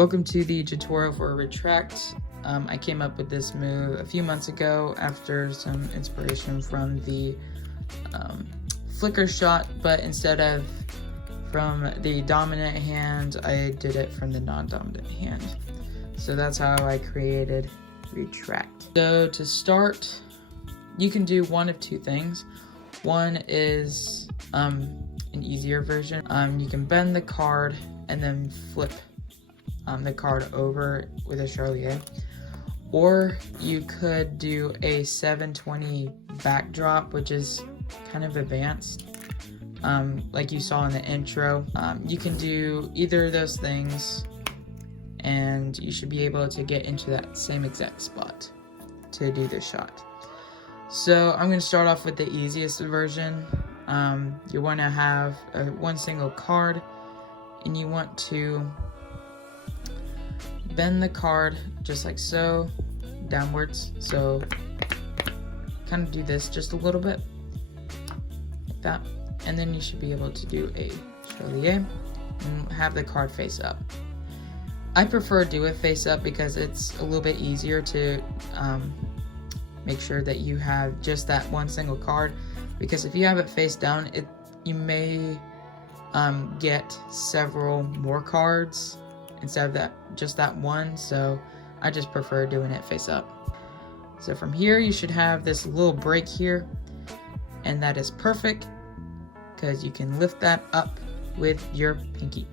Welcome to the tutorial for Retract. I came up with this move a few months ago after some inspiration from the flicker shot, but instead of from the dominant hand, I did it from the non-dominant hand. So that's how I created Retract. So to start, you can do one of two things. One is an easier version. You can bend the card and then flip the card over with a charlier, or you could do a 720 backdrop, which is kind of advanced, like you saw in the intro. You can do either of those things and you should be able to get into that same exact spot to do this shot. So I'm going to start off with the easiest version. You want to have one single card and you want to bend the card just like so, downwards. So kind of do this just a little bit, like that. And then you should be able to do a charlier and have the card face up. I prefer do it face up because it's a little bit easier to make sure that you have just that one single card, because if you have it face down, you may get several more cards instead of just that one. So I just prefer doing it face up. So from here you should have this little break here, and that is perfect because you can lift that up with your pinky,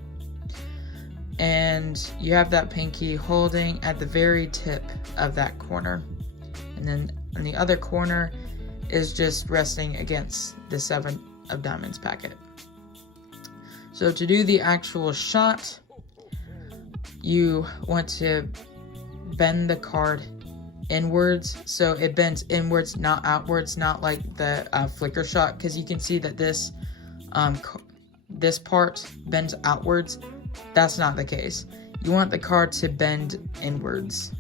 and you have that pinky holding at the very tip of that corner, and then on the other corner is just resting against the 7 of diamonds packet. So to do the actual shot, you want to bend the card inwards, so it bends inwards, not outwards, not like the flicker shot, because you can see that this part bends outwards. That's not the case. You want the card to bend inwards,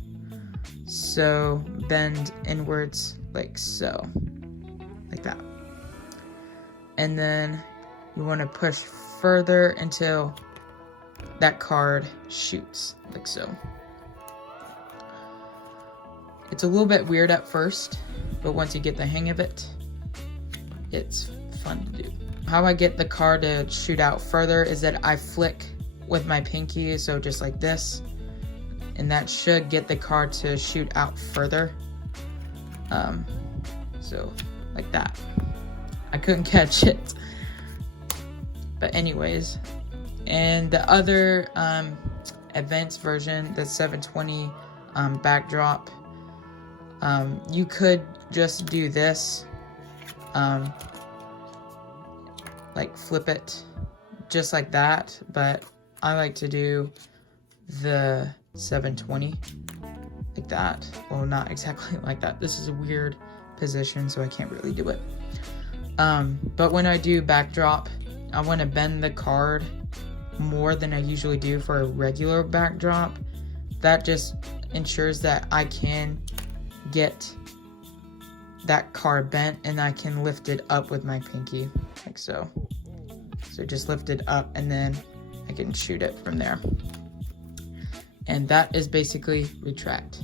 so bend inwards like so, like that, and then you want to push further until that card shoots like so. It's a little bit weird at first, but once you get the hang of it, it's fun to do. How I get the card to shoot out further is that I flick with my pinky, so just like this, and that should get the card to shoot out further. So like that. I couldn't catch it, but anyways. And the other advanced version, the 720 backdrop, you could just do this, like flip it just like that, but I like to do the 720 like that. Well, not exactly like that. This is a weird position, so I can't really do it. But when I do backdrop, I want to bend the card more than I usually do for a regular backdrop. That just ensures that I can get that card bent and I can lift it up with my pinky like so. So just lift it up and then I can shoot it from there. And that is basically Retract.